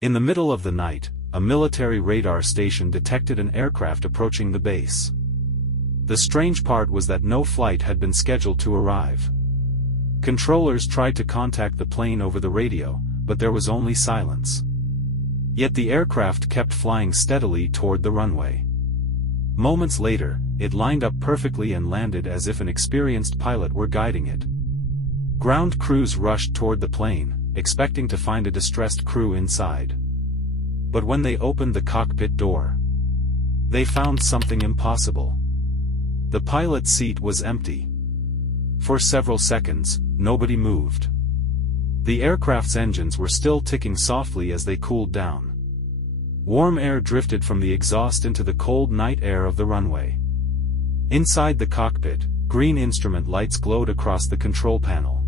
In the middle of the night, a military radar station detected an aircraft approaching the base. The strange part was that no flight had been scheduled to arrive. Controllers tried to contact the plane over the radio, but there was only silence. Yet the aircraft kept flying steadily toward the runway. Moments later, it lined up perfectly and landed as if an experienced pilot were guiding it. Ground crews rushed toward the plane, expecting to find a distressed crew inside. But when they opened the cockpit door, they found something impossible. The pilot's seat was empty. For several seconds, nobody moved. The aircraft's engines were still ticking softly as they cooled down. Warm air drifted from the exhaust into the cold night air of the runway. Inside the cockpit, green instrument lights glowed across the control panel.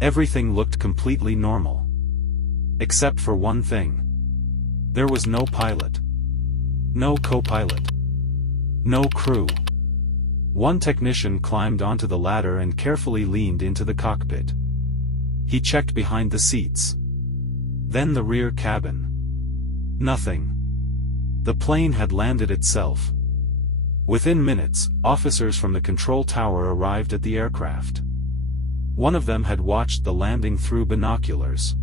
Everything looked completely normal. Except for one thing. There was no pilot. No co-pilot. No crew. One technician climbed onto the ladder and carefully leaned into the cockpit. He checked behind the seats. Then the rear cabin. Nothing. The plane had landed itself. Within minutes, officers from the control tower arrived at the aircraft. One of them had watched the landing through binoculars.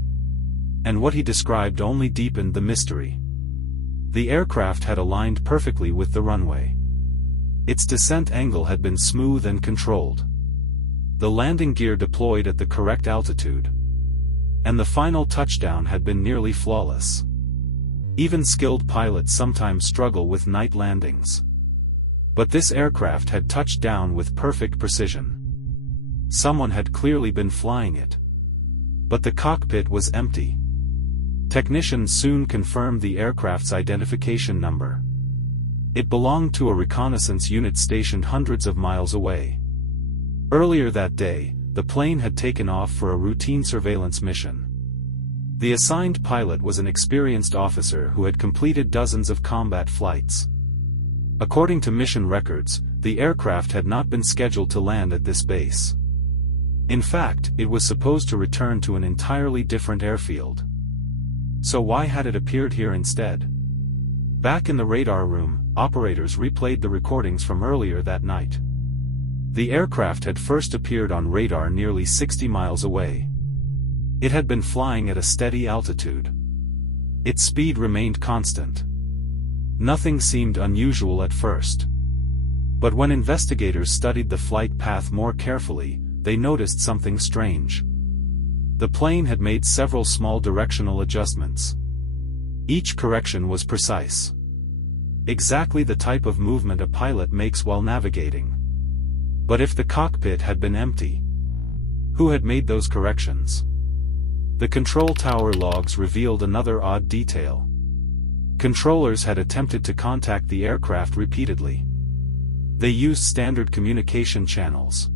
And what he described only deepened the mystery. The aircraft had aligned perfectly with the runway. Its descent angle had been smooth and controlled. The landing gear deployed at the correct altitude. And the final touchdown had been nearly flawless. Even skilled pilots sometimes struggle with night landings. But this aircraft had touched down with perfect precision. Someone had clearly been flying it. But the cockpit was empty. Technicians soon confirmed the aircraft's identification number. It belonged to a reconnaissance unit stationed hundreds of miles away. Earlier that day, the plane had taken off for a routine surveillance mission. The assigned pilot was an experienced officer who had completed dozens of combat flights. According to mission records, the aircraft had not been scheduled to land at this base. In fact, it was supposed to return to an entirely different airfield. So why had it appeared here instead? Back in the radar room, operators replayed the recordings from earlier that night. The aircraft had first appeared on radar nearly 60 miles away. It had been flying at a steady altitude. Its speed remained constant. Nothing seemed unusual at first. But when investigators studied the flight path more carefully, they noticed something strange. The plane had made several small directional adjustments. Each correction was precise. Exactly the type of movement a pilot makes while navigating. But if the cockpit had been empty, who had made those corrections? The control tower logs revealed another odd detail. Controllers had attempted to contact the aircraft repeatedly. They used standard communication channels,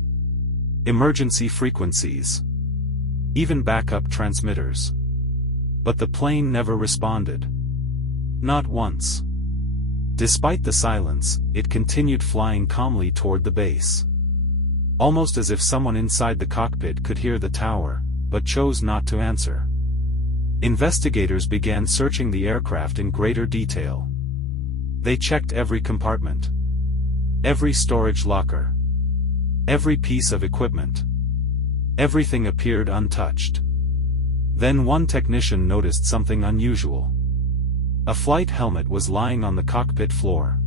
emergency frequencies, even backup transmitters. But the plane never responded. Not once. Despite the silence, it continued flying calmly toward the base. Almost as if someone inside the cockpit could hear the tower, but chose not to answer. Investigators began searching the aircraft in greater detail. They checked every compartment, every storage locker, every piece of equipment. Everything appeared untouched. Then one technician noticed something unusual. A flight helmet was lying on the cockpit floor.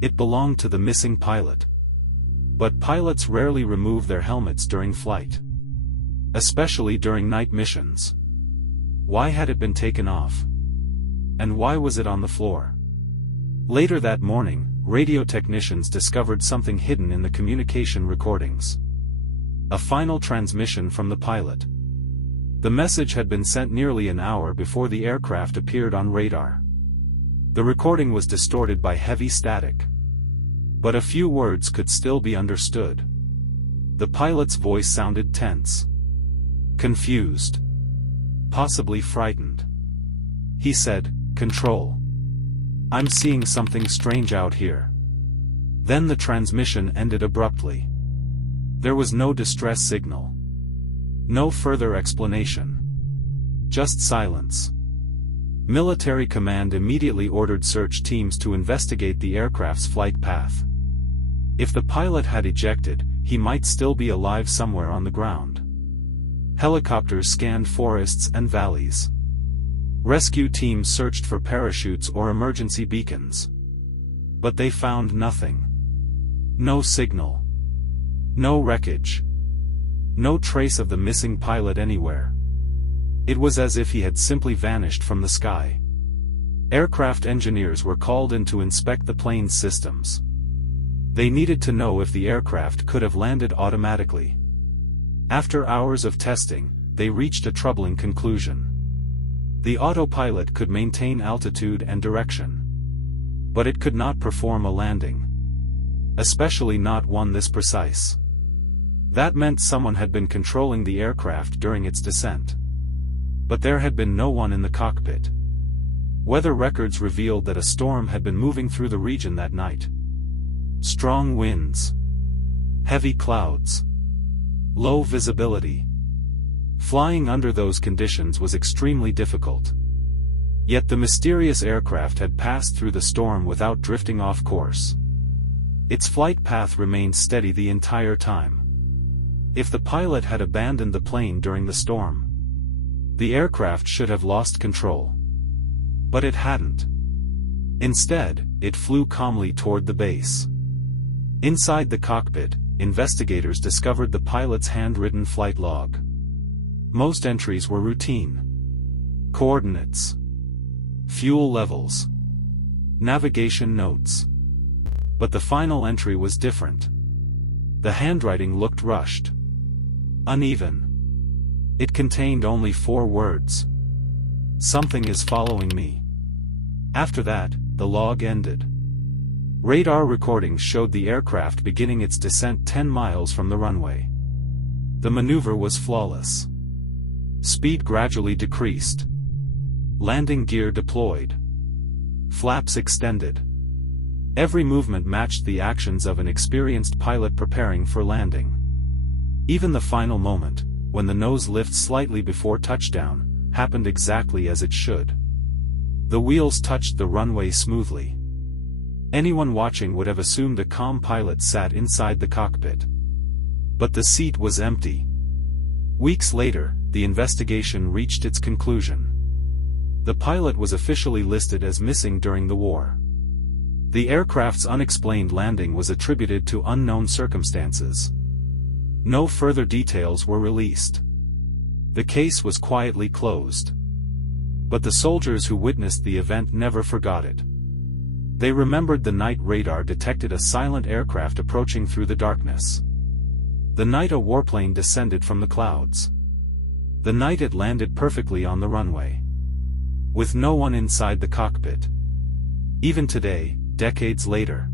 It belonged to the missing pilot. But pilots rarely remove their helmets during flight, especially during night missions. Why had it been taken off? And why was it on the floor? Later that morning, radio technicians discovered something hidden in the communication recordings. A final transmission from the pilot. The message had been sent nearly an hour before the aircraft appeared on radar. The recording was distorted by heavy static. But a few words could still be understood. The pilot's voice sounded tense, confused, possibly frightened. He said, "Control. I'm seeing something strange out here." Then the transmission ended abruptly. There was no distress signal. No further explanation. Just silence. Military command immediately ordered search teams to investigate the aircraft's flight path. If the pilot had ejected, he might still be alive somewhere on the ground. Helicopters scanned forests and valleys. Rescue teams searched for parachutes or emergency beacons. But they found nothing. No signal. No wreckage. No trace of the missing pilot anywhere. It was as if he had simply vanished from the sky. Aircraft engineers were called in to inspect the plane's systems. They needed to know if the aircraft could have landed automatically. After hours of testing, they reached a troubling conclusion. The autopilot could maintain altitude and direction. But it could not perform a landing. Especially not one this precise. That meant someone had been controlling the aircraft during its descent. But there had been no one in the cockpit. Weather records revealed that a storm had been moving through the region that night. Strong winds. Heavy clouds. Low visibility. Flying under those conditions was extremely difficult. Yet the mysterious aircraft had passed through the storm without drifting off course. Its flight path remained steady the entire time. If the pilot had abandoned the plane during the storm, the aircraft should have lost control. But it hadn't. Instead, it flew calmly toward the base. Inside the cockpit, investigators discovered the pilot's handwritten flight log. Most entries were routine. Coordinates. Fuel levels. Navigation notes. But the final entry was different. The handwriting looked rushed. Uneven. It contained only 4 words. Something is following me. After that, the log ended. Radar recordings showed the aircraft beginning its descent 10 miles from the runway. The maneuver was flawless. Speed gradually decreased. Landing gear deployed. Flaps extended. Every movement matched the actions of an experienced pilot preparing for landing. Even the final moment, when the nose lifts slightly before touchdown, happened exactly as it should. The wheels touched the runway smoothly. Anyone watching would have assumed a calm pilot sat inside the cockpit. But the seat was empty. Weeks later, the investigation reached its conclusion. The pilot was officially listed as missing during the war. The aircraft's unexplained landing was attributed to unknown circumstances. No further details were released. The case was quietly closed. But the soldiers who witnessed the event never forgot it. They remembered the night radar detected a silent aircraft approaching through the darkness. The night a warplane descended from the clouds. The night it landed perfectly on the runway. With no one inside the cockpit. Even today, decades later,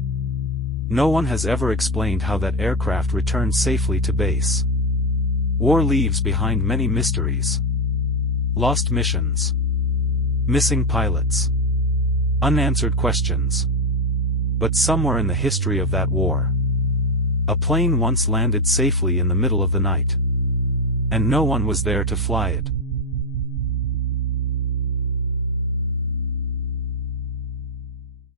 no one has ever explained how that aircraft returned safely to base. War leaves behind many mysteries. Lost missions. Missing pilots. Unanswered questions. But somewhere in the history of that war, a plane once landed safely in the middle of the night. And no one was there to fly it.